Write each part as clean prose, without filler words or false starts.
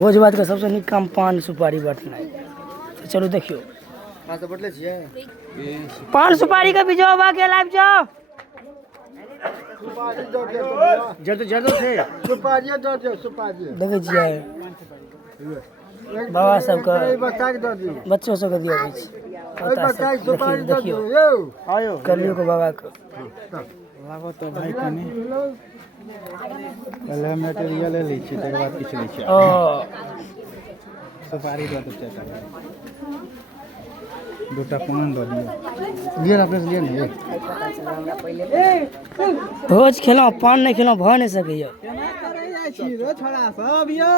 भोज भात का सबसे नीक काम पान सुपारी बटना है। तो चलो देखियो पान सुपारी का बीजो बाके लाइव जाओ देखे छियै बाबा सबके बच्चों सबके दियो देखियो कलियो को बाबा को लागो तो भाई कनी पहले मटेरियल ले ली छी तकर बाद किछ लै छी ओ सुपारी दो चाचा दूटा पान दो दियो लिया अपने से लिया नहीं भोज खेलो पान नहीं खेलो भ नहीं सकैया केना करे जाय छी रो छोड़ा सब यो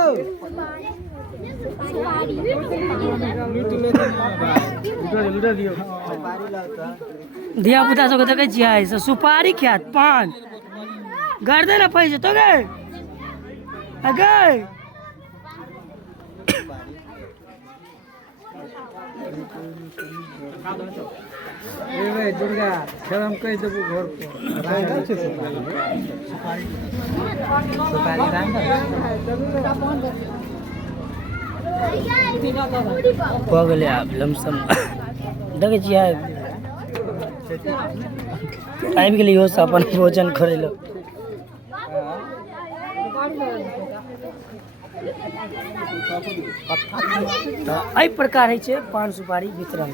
लूट दियो सुपारी लाता धिया पुता सबके देखै छियै से सुपारी खात पान गर्दे ना पैसे तो गए अगे ए भाई दुर्गा शर्म कह देबो घर पर रांगल छै सुपारी हो गेलै आब लमसम देखै छियै आबि गेलियो से अपन भोजन करै लए एहि प्रकार होइ छै पान सुपारी वितरण।